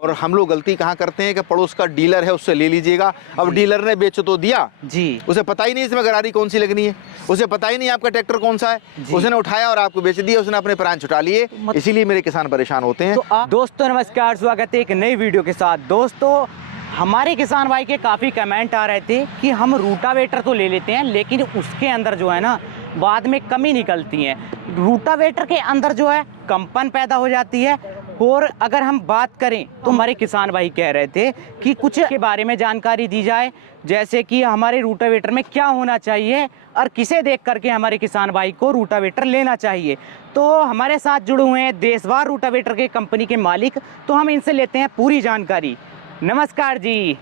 और हम लोग गलती कहाँ करते हैं कि पड़ोस का डीलर है उससे ले लीजिएगा। अब डीलर ने बेच तो दिया जी, उसे पता ही नहीं इसमें गरारी कौन सी लगनी है, उसे पता ही नहीं आपका ट्रैक्टर कौन सा है, उसने उठाया और आपको बेच दिया, उसने अपने प्राण छुटा लिए। इसीलिए मेरे किसान परेशान होते हैं। तो दोस्तों नमस्कार, स्वागत है एक नई वीडियो के साथ। दोस्तों हमारे किसान भाई के काफ़ी कमेंट आ रहे थे कि हम रूटावेटर तो ले लेते हैं लेकिन उसके अंदर जो है ना बाद में कमी निकलती है। रूटावेटर के अंदर जो है कंपन पैदा हो जाती है। और अगर हम बात करें तो हमारे किसान भाई कह रहे थे कि कुछ के बारे में जानकारी दी जाए, जैसे कि हमारे रूटावेटर में क्या होना चाहिए और किसे देख करके हमारे किसान भाई को रूटावेटर लेना चाहिए। तो हमारे साथ जुड़े हुए हैं देशवार रूटावेटर के कंपनी के मालिक, तो हम इनसे लेते हैं पूरी जानकारी। नमस्कार जी।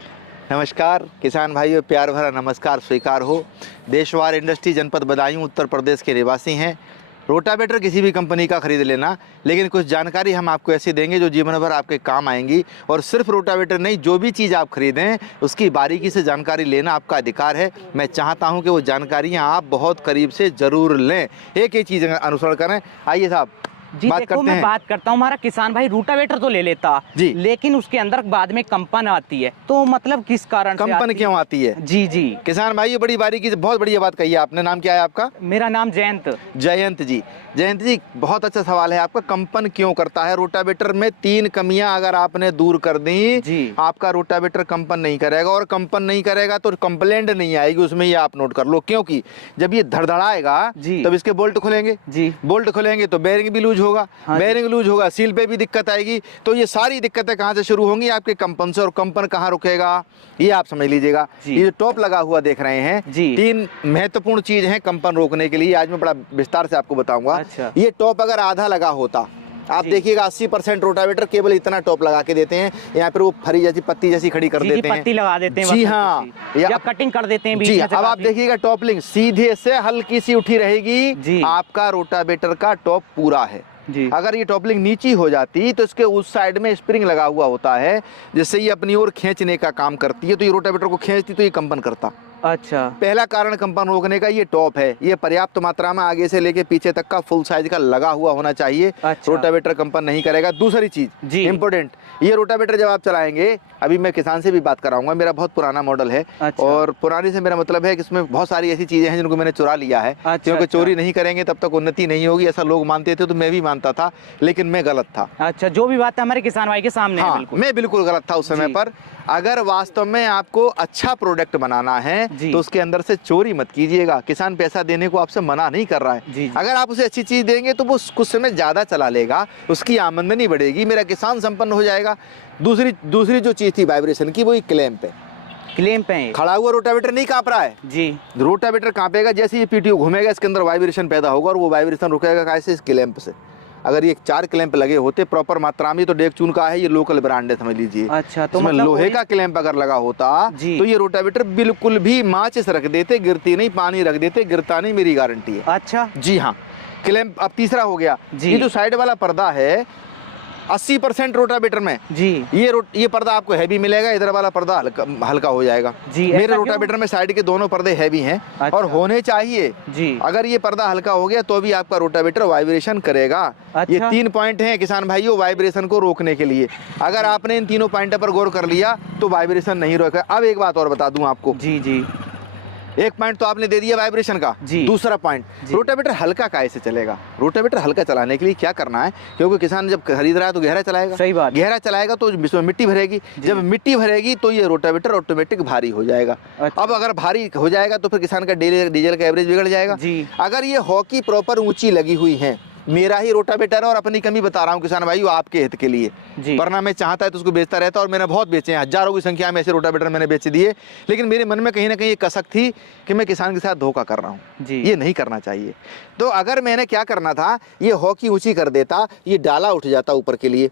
नमस्कार किसान भाइयों, प्यार भरा नमस्कार स्वीकार हो। देशवार इंडस्ट्री जनपद बदायूं उत्तर प्रदेश के निवासी हैं। रोटावेटर किसी भी कंपनी का खरीद लेना, लेकिन कुछ जानकारी हम आपको ऐसी देंगे जो जीवन भर आपके काम आएंगी। और सिर्फ रोटावेटर नहीं, जो भी चीज़ आप खरीदें उसकी बारीकी से जानकारी लेना आपका अधिकार है। मैं चाहता हूं कि वो जानकारियां आप बहुत करीब से ज़रूर लें, एक एक चीज़ अनुसरण करें। आइए साहब जी देखो, मैं बात करता हूँ, हमारा किसान भाई रूटावेटर तो ले लेता जी, लेकिन उसके अंदर बाद में कंपन आती है, तो मतलब किस कारण से कंपन क्यों आती है? जी जी किसान भाई बड़ी बारीकी से बहुत बढ़िया बात कही है आपने। नाम क्या है आपका? मेरा नाम जयंत। जयंत जी। जयंत जी, बहुत अच्छा सवाल है आपका। कंपन क्यों करता है? रोटावेटर में 3 कमियां अगर आपने दूर कर दी जी, आपका रोटावेटर कंपन नहीं करेगा। और कंपन नहीं करेगा तो कंप्लेंट नहीं आएगी उसमें, ये आप नोट कर लो। क्योंकि जब ये धड़धड़ाएगा तब इसके बोल्ट खुलेंगे जी, बोल्ट खुलेंगे तो बेरिंग भी लूज होगा, बेरिंग लूज होगा, सील पे भी दिक्कत आएगी। तो ये सारी दिक्कतें कहाँ से शुरू होंगी? आपके कंपन से। और कंपन कहाँ रुकेगा ये आप समझ लीजिएगा। ये जो टॉप लगा हुआ देख रहे हैं, 3 महत्वपूर्ण चीज है कंपन रोकने के लिए। आज मैं बड़ा विस्तार से आपको बताऊंगा। अच्छा। ये टॉप अगर आधा लगा होता, आप देखिएगा 80% रोटावेटर केवल इतना टॉप लगा के देते हैं। यहाँ पर वो फरी जैसी पत्ती जैसी खड़ी कर देते हैं, पत्ती लगा देते हैं। जी हाँ, या कटिंग कर देते हैं जी। अब आप देखिएगा टॉपलिंग सीधे से हल्की सी उठी रहेगी, आपका रोटावेटर का टॉप पूरा है जी। अगर ये टॉपलिंग नीची हो जाती तो इसके उस साइड में स्प्रिंग लगा हुआ होता है, जिससे ये अपनी ओर खींचने का काम करती है। तो ये रोटावेटर को खींचती तो ये कंपन करता। अच्छा। पहला कारण कंपन रोकने का ये टॉप है। ये पर्याप्त मात्रा में आगे से लेके पीछे तक का फुल साइज का लगा हुआ होना चाहिए। अच्छा। रोटावेटर कंपन नहीं करेगा। दूसरी चीज इंपोर्टेंट, ये रोटावेटर जब आप चलाएंगे, अभी मैं किसान से भी बात कराऊंगा, मेरा बहुत पुराना मॉडल है। अच्छा। और पुरानी से मेरा मतलब है कि इसमें बहुत सारी ऐसी चीजें हैं जिनको मैंने चुरा लिया है। अच्छा। क्योंकि चोरी नहीं करेंगे तब तक उन्नति नहीं होगी, ऐसा लोग मानते थे, तो मैं भी मानता था, लेकिन मैं गलत था। अच्छा, जो भी बात है हमारे किसान भाई के सामने है। मैं बिल्कुल गलत था उस समय पर। अगर वास्तव में आपको अच्छा प्रोडक्ट बनाना है तो उसके अंदर से चोरी मत कीजिएगा। किसान पैसा देने को आपसे मना नहीं कर रहा है। अगर आप उसे अच्छी चीज देंगे तो वो कुछ समय ज्यादा चला लेगा, उसकी आमदनी बढ़ेगी, मेरा किसान संपन्न हो जाएगा। दूसरी जो चीज थी वाइब्रेशन की, वो क्लैंप पे खड़ा हुआ रोटावेटर नहीं कांप रहा है जी। रोटावेटर कांपेगा जैसे ये पीटीओ घूमेगा, इसके अंदर वाइब्रेशन पैदा होगा और वो वाइब्रेशन रुकेगा कैसे? इस क्लैंप से। अगर ये 4 क्लैंप लगे होते प्रॉपर मात्रा में, तो डेकचून का है, ये लोकल ब्रांड है समझ लीजिए। अच्छा, तो मतलब लोहे का क्लैंप अगर लगा होता तो ये रोटावेटर बिल्कुल भी माचिस रख देते, गिरती नहीं, पानी रख देते, गिरता नहीं, मेरी गारंटी है। अच्छा जी हाँ, क्लैंप। अब तीसरा हो गया, ये जो साइड वाला पर्दा है 80% रोटावेटर में जी, ये पर्दा आपको हैवी मिलेगा, इधर वाला पर्दा हल्का हो जाएगा जी। मेरे रोटावेटर में साइड के दोनों पर्दे हैवी हैं। अच्छा। और होने चाहिए जी। अगर ये पर्दा हल्का हो गया तो भी आपका रोटावेटर वाइब्रेशन करेगा। अच्छा। ये 3 पॉइंट हैं किसान भाइयों वाइब्रेशन को रोकने के लिए। अगर आपने इन तीनों पॉइंटों पर गौर कर लिया तो वाइब्रेशन नहीं रोका। अब एक बात और बता दूं आपको जी जी। एक पॉइंट तो आपने दे दिया वाइब्रेशन का। दूसरा पॉइंट, रोटावेटर हल्का कैसे चलेगा? रोटावेटर हल्का चलाने के लिए क्या करना है? क्योंकि किसान जब खरीद रहा है तो गहरा चलाएगा। सही बात। गहरा चलाएगा तो इसमें मिट्टी भरेगी, जब मिट्टी भरेगी तो ये रोटावेटर ऑटोमेटिक भारी हो जाएगा। अच्छा। अब अगर भारी हो जाएगा तो फिर किसान का डीजल का एवरेज बिगड़ जाएगा जी। अगर ये हॉकी प्रॉपर ऊंची लगी हुई है, मेरा ही रोटावेटर है और अपनी कमी बता रहा हूँ किसान भाइयों आपके हित के लिए, वरना मैं चाहता है तो उसको बेचता रहता। और मैंने बहुत बेचे हैं, हजारों की संख्या में ऐसे रोटावेटर मैंने बेच दिए, लेकिन मेरे मन में कहीं ना कहीं एक कसक थी कि मैं किसान के साथ धोखा कर रहा हूँ, ये नहीं करना चाहिए। तो अगर मैंने क्या करना था, ये हॉकी ऊंची कर देता, ये डाला उठ जाता ऊपर के लिए।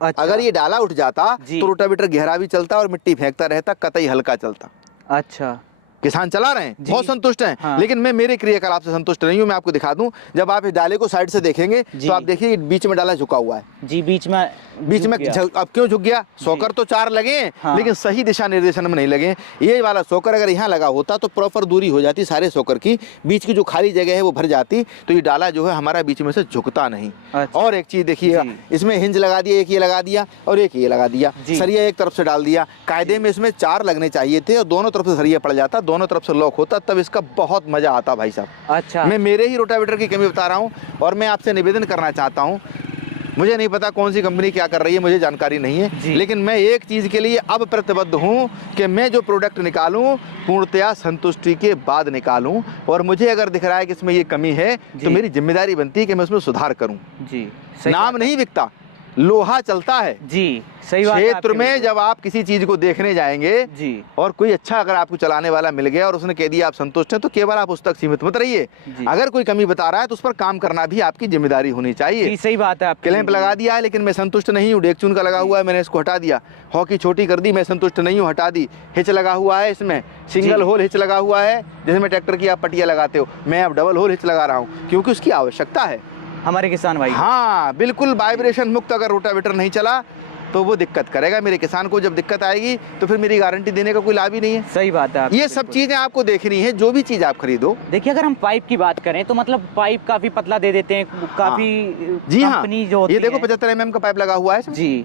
अच्छा। अगर ये डाला उठ जाता तो रोटावेटर गहरा भी चलता और मिट्टी फेंकता रहता, कतई हल्का चलता। अच्छा। किसान चला रहे हैं, बहुत संतुष्ट हैं। हाँ। लेकिन मैं मेरे क्रियाकलाप से संतुष्ट नहीं हूँ। मैं आपको दिखा दूं, जब आप इस डाले को साइड से देखेंगे तो आप देखिए बीच में डाला झुका हुआ है जी, बीच में अब क्यों झुक गया? सोकर तो 4 लगे हैं, हाँ। लेकिन सही दिशा निर्देशन में नहीं लगे। ये वाला सोकर अगर यहाँ लगा होता तो प्रॉपर दूरी हो जाती सारे सोकर की, बीच की जो खाली जगह है वो भर जाती, तो ये डाला जो है हमारा बीच में से झुकता नहीं। अच्छा। और एक चीज देखिए, इसमें हिंज लगा दिया, एक ये लगा दिया और एक ये लगा दिया, सरिया एक तरफ से डाल दिया। कायदे में इसमें 4 लगने चाहिए थे और दोनों तरफ से सरिया पड़ जाता, दोनों तरफ से लॉक होता, तब इसका बहुत मजा आता भाई साहब। अच्छा, मैं मेरे ही रोटावेटर की कमी बता रहा हूँ और मैं आपसे निवेदन करना चाहता हूँ। मुझे नहीं पता कौन सी कंपनी क्या कर रही है, मुझे जानकारी नहीं है, लेकिन मैं एक चीज़ के लिए अब प्रतिबद्ध हूँ कि मैं जो प्रोडक्ट निकालूं पूर्णतया संतुष्टि के बाद निकालूं, और मुझे अगर दिख रहा है कि इसमें ये कमी है तो मेरी जिम्मेदारी बनती है कि मैं उसमें सुधार करूं। जी, नाम नहीं बिकता, लोहा चलता है जी, सही बात है। क्षेत्र में जब आप किसी चीज को देखने जाएंगे जी, और कोई अच्छा अगर आपको चलाने वाला मिल गया और उसने कह दिया आप संतुष्ट हैं, तो केवल आप उस तक सीमित मत रहिए। अगर कोई कमी बता रहा है तो उस पर काम करना भी आपकी जिम्मेदारी होनी चाहिए। सही बात है। क्लैंप लगा दिया है लेकिन मैं संतुष्ट नहीं हूँ, डेकचून का लगा हुआ है, मैंने इसको हटा दिया। हॉकी छोटी कर दी, मैं संतुष्ट नहीं हूँ, हटा दी। हिच लगा हुआ है, इसमें सिंगल होल हिच लगा हुआ है, जिसमें ट्रैक्टर की आप पटिया लगाते हो, मैं अब डबल होल हिच लगा रहा हूँ क्योंकि उसकी आवश्यकता है हमारे किसान भाई। हाँ बिल्कुल, वाइब्रेशन मुक्त अगर रोटावेटर नहीं चला तो वो दिक्कत करेगा मेरे किसान को। जब दिक्कत आएगी तो फिर मेरी गारंटी देने का कोई लाभ ही नहीं है। सही बात है। ये सब चीजें आपको देखनी है, जो भी चीज आप खरीदो। देखिए, अगर हम पाइप की बात करें तो मतलब पाइप काफी पतला दे देते हैं, काफी जी हाँ, जो ये देखो 75 mm का पाइप लगा हुआ है जी,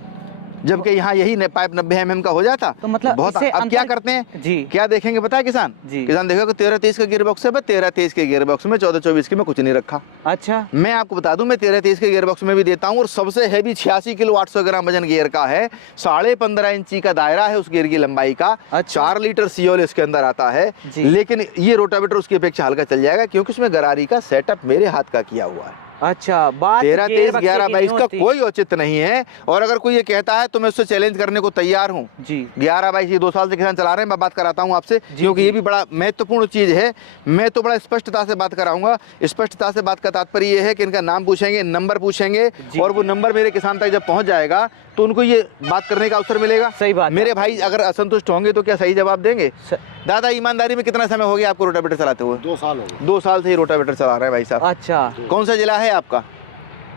जबकि यहाँ यही पाइप 90 mm का हो जाता। तो मतलब बहुत अब क्या करते हैं जी, क्या देखेंगे पता है किसान? किसान देखो 13-23 का गियर बॉक्स है, 13-23 के गियर बॉक्स में 14-24 की मैं कुछ नहीं रखा। अच्छा, मैं आपको बता दूं, मैं 13-23 के गियर बॉक्स में भी देता हूं, और सबसे हैवी 86 किलो 800 ग्राम वजन गियर का है, 15.5 इंची का दायरा है उस गियर की लंबाई का। 4 लीटर सीओल इसके अंदर आता है, लेकिन ये रोटावेटर उसकी अपेक्षा हल्का चल जाएगा क्योंकि उसमें गरारी का सेटअप मेरे हाथ का किया हुआ है। अच्छा, बात 13-23 11-22 का कोई औचित्य नहीं है। और अगर कोई ये कहता है तो मैं उससे चैलेंज करने को तैयार हूँ जी। 11-22 ये 2 साल से किसान चला रहे हैं, मैं बात कराता हूँ आपसे क्योंकि ये भी बड़ा महत्वपूर्ण चीज है। मैं तो बड़ा स्पष्टता से बात कराऊंगा। स्पष्टता से बात का तात्पर्य ये है कि इनका नाम पूछेंगे, नंबर पूछेंगे, और वो नंबर मेरे किसान तक जब पहुंच जाएगा तो उनको ये बात करने का अवसर मिलेगा। सही बात। मेरे भाई अगर असंतुष्ट होंगे तो क्या सही जवाब देंगे? दादा ईमानदारी में कितना समय हो गया आपको रोटावेटर चलाते हुए? 2 साल हो गए। 2 साल से ही रोटावेटर चला रहे हैं भाई साहब। अच्छा, कौन सा जिला है आपका?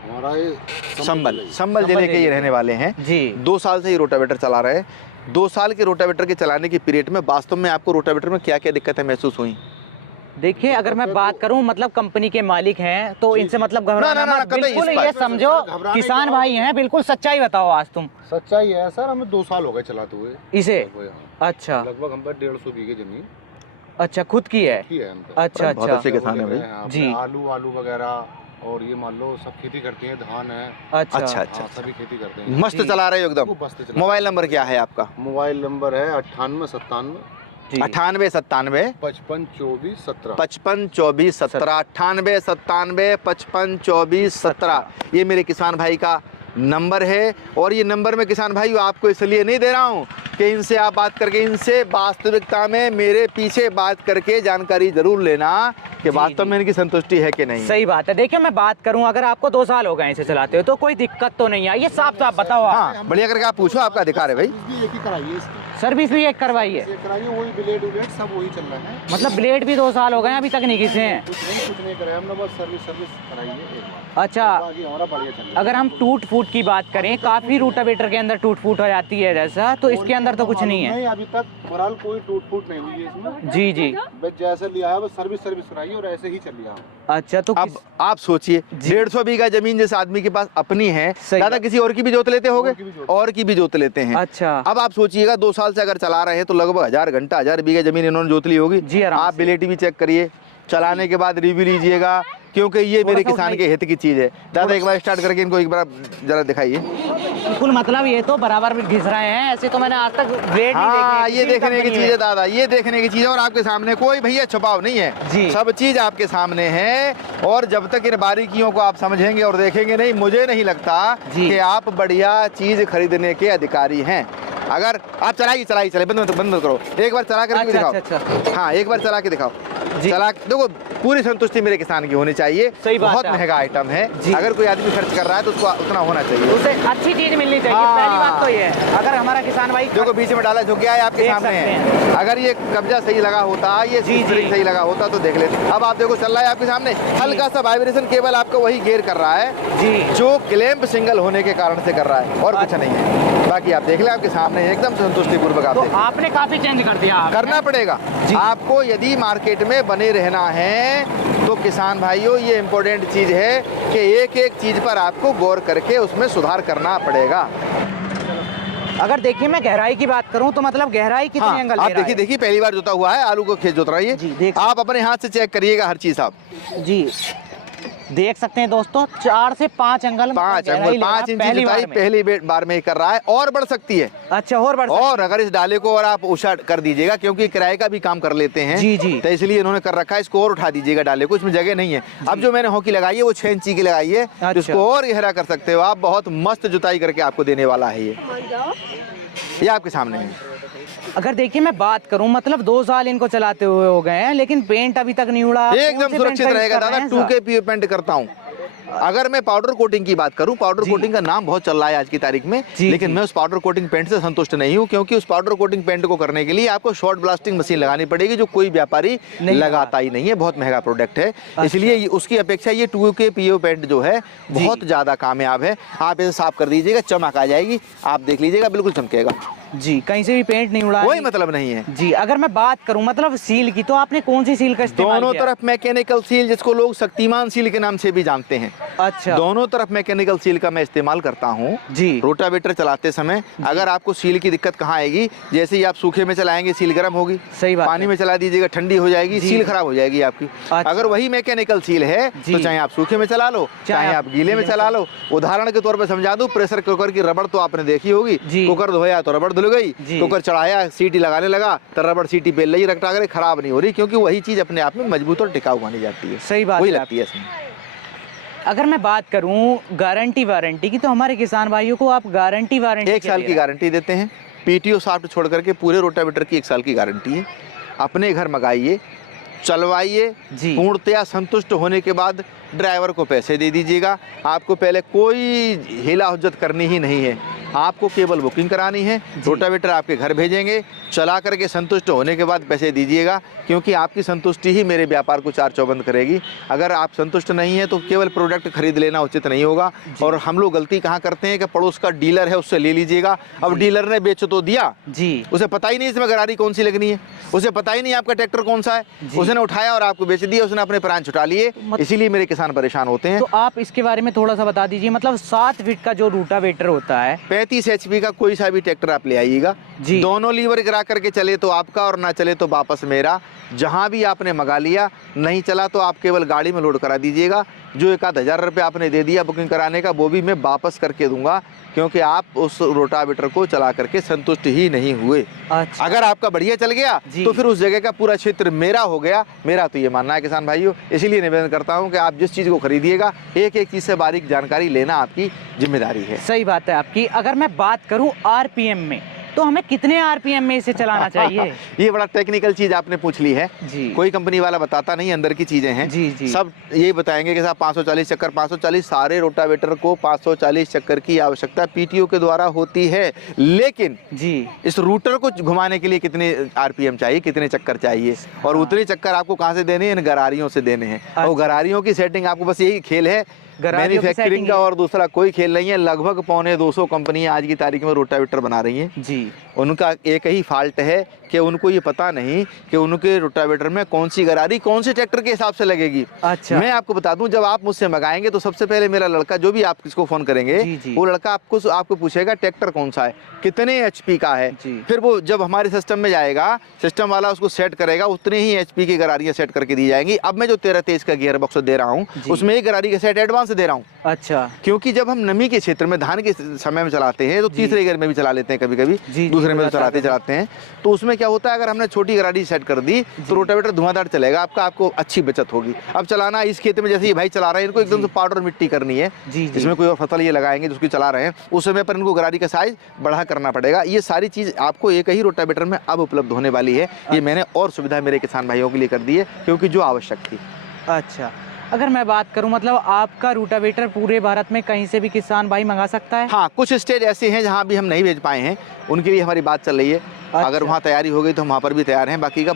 हमारा संभल जिले के ये रहने वाले हैं जी। 2 साल से ही रोटावेटर चला रहे हैं। 2 साल के रोटावेटर के चलाने की पीरियड में वास्तव में आपको रोटावेटर में क्या क्या दिक्कतें महसूस हुई? देखिए, अगर मैं बात करूं, मतलब कंपनी के मालिक हैं तो इनसे मतलब घबराना मत, बिल्कुल ये समझो किसान भाई हैं, बिल्कुल सच्चाई बताओ। आज तुम सच्चाई है सर, हमें 2 साल हो गए चलाते हुए इसे। अच्छा, लगभग हम पर 150 बीघे जमीन। अच्छा, खुद की है? अच्छा बहुत अच्छे किसान है भाई जी। आलू वगैरह और ये मान लो सब खेती करते हैं, धान है। अच्छा अच्छा अच्छा, सभी खेती करते हैं। मस्त चला रहे हो एकदम। मोबाइल नंबर क्या है आपका? मोबाइल नंबर है 9897 98 97 55 24 17 55 24 17 98 97 55 24 17। ये मेरे किसान भाई का नंबर है। और ये नंबर में किसान भाई आपको इसलिए नहीं दे रहा हूँ कि इनसे आप बात करके, इनसे वास्तविकता में मेरे पीछे बात करके जानकारी जरूर लेना कि वास्तव में इनकी संतुष्टि है कि नहीं। सही बात है। देखिए, मैं बात करूं, अगर आपको 2 साल हो गए इसे चलाते हो तो कोई दिक्कत तो नहीं है, ये साफ साफ बताओ। हाँ, बढ़िया करके आप पूछो, आपका अधिकार है भाई। सर्विस भी एक करवाई है, वही ब्लेड सब वही चल रहा है। मतलब ब्लेड भी 2 साल हो गए अभी तक नहीं घिसे हैं? कुछ नहीं कराया हमने, बस सर्विस कराई है। अच्छा, अगर हम टूट फूट की बात करें, काफी रोटावेटर के अंदर टूट फूट हो जाती है जैसा, तो इसके अंदर तो कुछ नहीं है अभी तक। बहरहाल कोई टूट फूट नहीं हुई है इसमें। जी जी, बस जैसे लिया है बस सर्विस कराई और ऐसे ही चल लिया। अच्छा, तो अब आप सोचिए 150 बीघा जमीन जिस आदमी के पास अपनी है, दादा किसी और की भी जोत लेते होगे? और की भी जोत लेते हैं। अच्छा, अब आप सोचिएगा 2 साल से अगर चला रहे हैं तो लगभग 1000 घंटा 1000 बीघा जमीन इन्होंने जोत ली होगी जी। आप बिलेटी भी चेक करिए, चलाने के बाद रिव्यू लीजिएगा क्योंकि ये मेरे किसान के हित की चीज है। दादा एक बार स्टार्ट करके इनको एक बार जरा दिखाइए। बिल्कुल, मतलब ये तो बराबर में घिस रहे हैं, ऐसे तो मैंने आज तक ग्रेड नहीं देखी। ये देखने की चीज है दादा, ये देखने की चीज है। और आपके सामने कोई भैया छुपाव नहीं है जी, सब चीज आपके सामने है। और जब तक इन बारीकियों को आप समझेंगे और देखेंगे नहीं, मुझे नहीं लगता कि आप बढ़िया चीज खरीदने के अधिकारी हैं। अगर आप चलाइए चले, बंद करो, एक बार चला करके दिखाओ। हाँ, एक बार चला के दिखाओ। चला देखो पूरी संतुष्टि मेरे किसान की होनी चाहिए। सही बात बहुत है। महंगा आइटम है, अगर कोई आदमी खर्च कर रहा है तो उसको उतना होना चाहिए, उसे अच्छी चीज मिलनी चाहिए। हाँ। पहली बात तो ये है, अगर हमारा किसान भाई देखो बीच में डाला झुक गया है आपके देख सामने सकते है, अगर ये कब्जा सही लगा होता, ये स्प्रिंग सही लगा होता तो देख लेते। अब आप देखो चल रहा है आपके सामने, हल्का सा वाइब्रेशन केवल आपको वही गेयर कर रहा है जी, जो क्लैंप सिंगल होने के कारण से कर रहा है और कुछ नहीं है। बाकी आप देख ले आपके सामने एकदम संतुष्टि पूर्वक आप तो देखें। आपने काफी चेंज कर दिया। करना पड़ेगा आपको, यदि मार्केट में बने रहना है तो किसान भाइयों ये इम्पोर्टेंट चीज है कि एक एक चीज पर आपको गौर करके उसमें सुधार करना पड़ेगा। अगर देखिए मैं गहराई की बात करूं तो मतलब गहराई कितने हाँ, एंगल आप देखिए पहली बार जोता हुआ है, आलू को खेत जोत रही जी, है, देख आप अपने हाथ से चेक करिएगा हर चीज। आप जी देख सकते हैं दोस्तों, 4 से 5 एंगल 5 इंच जुताई पहली बार में ही कर रहा है और बढ़ सकती है। अच्छा, और बढ़ सकती है। और अगर इस डाले को और आप ऊंचा कर दीजिएगा, क्योंकि किराए का भी काम कर लेते हैं जी। तो इसलिए इन्होंने कर रखा है, इसको और उठा दीजिएगा डाले को, इसमें जगह नहीं है। अब जो मैंने हॉकी लगाई है वो 6 इंची की लगाई है, अच्छा। इसको और गहरा कर सकते हो आप, बहुत मस्त जुताई करके आपको देने वाला है ये आपके सामने है। अगर देखिए मैं बात करूं मतलब 2 साल इनको चलाते हुए हो गए हैं, लेकिन पेंट अभी तक नहीं उड़ा। एकदम सुरक्षित रहेगा दादा, 2K PU पेंट करता हूँ। अगर मैं पाउडर कोटिंग की बात करूं, पाउडर कोटिंग का नाम बहुत चल रहा है आज की तारीख में, लेकिन मैं उस पाउडर कोटिंग पेंट से संतुष्ट नहीं हूं, क्योंकि उस पाउडर कोटिंग पेंट को करने के लिए आपको शॉर्ट ब्लास्टिंग मशीन लगानी पड़ेगी, जो कोई व्यापारी लगाता ही नहीं है, बहुत महंगा प्रोडक्ट है। इसलिए उसकी अपेक्षा ये 2K PU पेंट जो है बहुत ज्यादा कामयाब है। आप इसे साफ कर दीजिएगा, चमक आ जाएगी, आप देख लीजिएगा बिल्कुल चमकेगा जी, कहीं से भी पेंट नहीं उड़ा, कोई मतलब नहीं है जी। अगर मैं बात करूं मतलब सील की, तो आपने कौन सी सील का इस्तेमाल दोनों किया? तरफ मैकेनिकल सील, जिसको लोग शक्तिमान सील के नाम से भी जानते हैं। अच्छा, दोनों तरफ मैकेनिकल सील का मैं इस्तेमाल करता हूँ जी। रोटावेटर चलाते समय अगर आपको सील की दिक्कत कहाँ आएगी, जैसे ही आप सूखे में चलाएंगे सील गर्म होगी, सही बात पानी है। में चला दीजिएगा ठंडी हो जाएगी, सील खराब हो जाएगी आपकी। अच्छा। अगर वही मैकेनिकल सील है तो चाहे आप सूखे में चला लो, चाहे आप गीले में चला लो। उदाहरण के तौर पर समझा दूं, प्रेशर कुकर की रबड़ तो आपने देखी होगी, कुकर धोया तो रबड़ धुल गई, कुकर चढ़ाया सीटी लगाने लगा तो रबड़ सीटी बेल रही, रखा करे खराब नहीं हो रही, क्योंकि वही चीज अपने आप में मजबूत और टिकाऊ मानी जाती है। सही बात वही है लगती है इसमें। अगर मैं बात करूं गारंटी वारंटी की, तो हमारे किसान भाइयों को आप गारंटी 1 साल की गारंटी देते हैं। PTO शाफ्ट छोड़ करके पूरे रोटावेटर की 1 साल की गारंटी है। अपने घर मंगाइए, चलवाइए, पूर्णतया संतुष्ट होने के बाद ड्राइवर को पैसे दे दीजिएगा। आपको पहले कोई हिला हुज्जत करनी ही नहीं है, आपको केवल बुकिंग करानी है, रोटावेटर आपके घर भेजेंगे, चला करके संतुष्ट होने के बाद पैसे दीजिएगा, क्योंकि आपकी संतुष्टि ही मेरे व्यापार को चार चौबंद करेगी। अगर आप संतुष्ट नहीं है तो केवल प्रोडक्ट खरीद लेना उचित नहीं होगा। और हम लोग गलती कहाँ करते हैं कि पड़ोस का डीलर है उससे ले लीजिएगा। अब डीलर ने बेच तो दिया जी, उसे पता ही नहीं इसमें गरारी कौन सी लगनी है, उसे पता ही नहीं आपका ट्रैक्टर कौन सा है, उसने उठाया और आपको बेच दिया, उसने अपने प्राण छुटा लिए, इसीलिए मेरे किसान परेशान होते हैं। तो आप इसके बारे में थोड़ा सा बता दीजिए, मतलब 7 फीट का जो रोटावेटर होता है, 35 HP का कोई सा भी ट्रैक्टर आप ले आइएगा, दोनों लीवर गिरा करके चले तो आपका और ना चले तो वापस मेरा। जहां भी आपने मंगा लिया, नहीं चला तो आप केवल गाड़ी में लोड करा दीजिएगा। जो 1,000 रुपये आपने दे दिया बुकिंग कराने का, वो भी मैं वापस करके दूंगा, क्योंकि आप उस रोटावेटर को चला करके संतुष्ट ही नहीं हुए। अच्छा। अगर आपका बढ़िया चल गया तो फिर उस जगह का पूरा क्षेत्र मेरा हो गया। मेरा तो ये मानना है किसान भाइयों, इसीलिए निवेदन करता हूँ कि आप जिस चीज़ को खरीदिएगा एक एक चीज़ से बारीक जानकारी लेना आपकी जिम्मेदारी है। सही बात है आपकी। अगर मैं बात करूँ RPM में, तो हमें कितने RPM में इसे चलाना चाहिए? ये बड़ा टेक्निकल चीज आपने पूछ ली है जी। कोई कंपनी वाला बताता नहीं, अंदर की चीजें हैं जी जी। सब ये बताएंगे कि साहब 540 चक्कर, 540 सारे रोटावेटर को 540 चक्कर की आवश्यकता PTO के द्वारा होती है। लेकिन जी, इस रूटर को घुमाने के लिए कितने RPM चाहिए, कितने चक्कर चाहिए, और उतने चक्कर आपको कहाँ से देने हैं? इन गरारियों से देने हैं। और गरारियों की सेटिंग आपको बस यही खेल है मैन्युफैक्चरिंग का, और दूसरा कोई खेल नहीं है। लगभग 250 कंपनियां आज की तारीख में रोटावेटर बना रही हैं जी। उनका एक ही फॉल्ट है कि उनको ये पता नहीं कि उनके रोटावेटर में कौन सी गरारी कौन से ट्रैक्टर के हिसाब से लगेगी। अच्छा। मैं आपको बता दूं, जब आप मुझसे मंगाएंगे तो सबसे पहले मेरा लड़का, जो भी आप किसको फोन करेंगे वो लड़का आपको पूछेगा ट्रैक्टर कौन सा है, कितने HP का है। फिर वो जब हमारे सिस्टम में जाएगा, सिस्टम वाला उसको सेट करेगा, उतने ही HP की गरारियां सेट करके दी जाएंगी। अब मैं जो 13-23 का गियर बॉक्स दे रहा हूँ उसमें एक गरारी का सेट एडवांस से दे रहा हूँ। अच्छा, क्योंकि जब हम नमी के क्षेत्र में धान के समय में चलाते हैं तो तीसरे गेयर में भी चला लेते हैं, कभी कभी दूसरे में चलाते हैं, तो उसमें क्या होता है, अगर हमने छोटी गराड़ी सेट कर दी तो रोटावेटर धुआंधार चलेगा, आपको अच्छी बचत होगी। अब चलाना इस खेत में जैसे ये भाई चला रहे हैं, इनको एकदम से पाउडर मिट्टी करनी है, जिसमें कोई और फसल ये लगाएंगे जिसको चला रहे हैं, उस समय पर इनको गराड़ी का साइज बढ़ा करना पड़ेगा। ये सारी चीज आपको एक ही रोटावेटर में अब उपलब्ध होने वाली है। ये मैंने और सुविधा मेरे किसान भाइयों के लिए कर दी है, क्योंकि जो आवश्यक थी। अच्छा, अगर मैं बात करूं, मतलब आपका रोटावेटर पूरे भारत में कहीं से भी किसान भाई मंगा सकता है? हाँ, कुछ स्टेट ऐसे हैं जहाँ भी हम नहीं भेज पाए हैं, उनके लिए हमारी बात चल रही है। अगर वहाँ तैयारी हो गई तो हम वहाँ पर भी तैयार हैं। बाकी का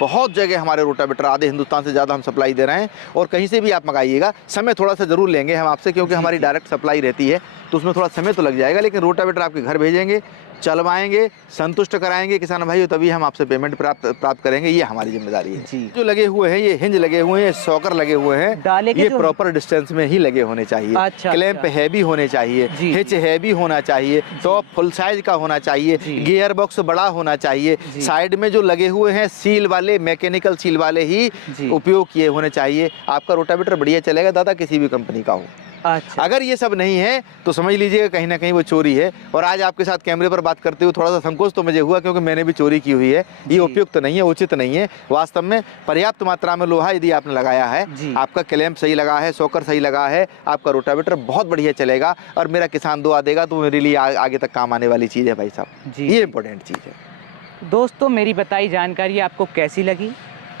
बहुत जगह हमारे रोटावेटर, आधे हिंदुस्तान से ज़्यादा हम सप्लाई दे रहे हैं, और कहीं से भी आप मंगाइएगा। समय थोड़ा सा ज़रूर लेंगे हम आपसे, क्योंकि हमारी डायरेक्ट सप्लाई रहती है, तो उसमें थोड़ा समय तो लग जाएगा, लेकिन रोटावेटर आपके घर भेजेंगे, चलवाएंगे, संतुष्ट कराएंगे किसान भाइयों, तभी हम आपसे पेमेंट प्राप्त करेंगे। ये हमारी जिम्मेदारी है। जो लगे हुए हैं, ये हिंज लगे हुए हैं, सॉकर लगे हुए हैं, ये प्रॉपर डिस्टेंस में ही लगे होने चाहिए। अच्छा, क्लैंप हैवी होने चाहिए, हिच हैवी होना चाहिए, टॉप फुल साइज का होना चाहिए, गियर बॉक्स बड़ा होना चाहिए, साइड में जो लगे हुए हैं सील वाले, मैकेनिकल सील वाले ही उपयोग किए होने चाहिए। आपका रोटावेटर बढ़िया चलेगा दादा, किसी भी कंपनी का हो। अच्छा, अगर ये सब नहीं है तो समझ लीजिएगा कहीं ना कहीं वो चोरी है। और आज आपके साथ कैमरे पर बात करते हुए थोड़ा सा संकोच तो मुझे हुआ, क्योंकि मैंने भी चोरी की हुई है। ये उपयुक्त नहीं है, उचित नहीं है। वास्तव में पर्याप्त मात्रा में लोहा यदि आपने लगाया है, आपका क्लैंप सही लगा है, सॉकर सही लगा है, आपका रोटावेटर बहुत बढ़िया चलेगा, और मेरा किसान दुआ देगा तो मेरे लिए आगे तक काम आने वाली चीज़ है भाई साहब। ये इंपॉर्टेंट चीज़ है। दोस्तों, मेरी बताई जानकारी आपको कैसी लगी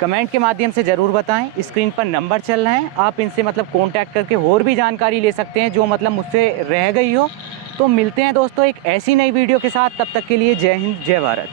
कमेंट के माध्यम से ज़रूर बताएं। स्क्रीन पर नंबर चल रहे हैं, आप इनसे मतलब कांटेक्ट करके और भी जानकारी ले सकते हैं जो मतलब मुझसे रह गई हो। तो मिलते हैं दोस्तों एक ऐसी नई वीडियो के साथ, तब तक के लिए जय हिंद, जय भारत।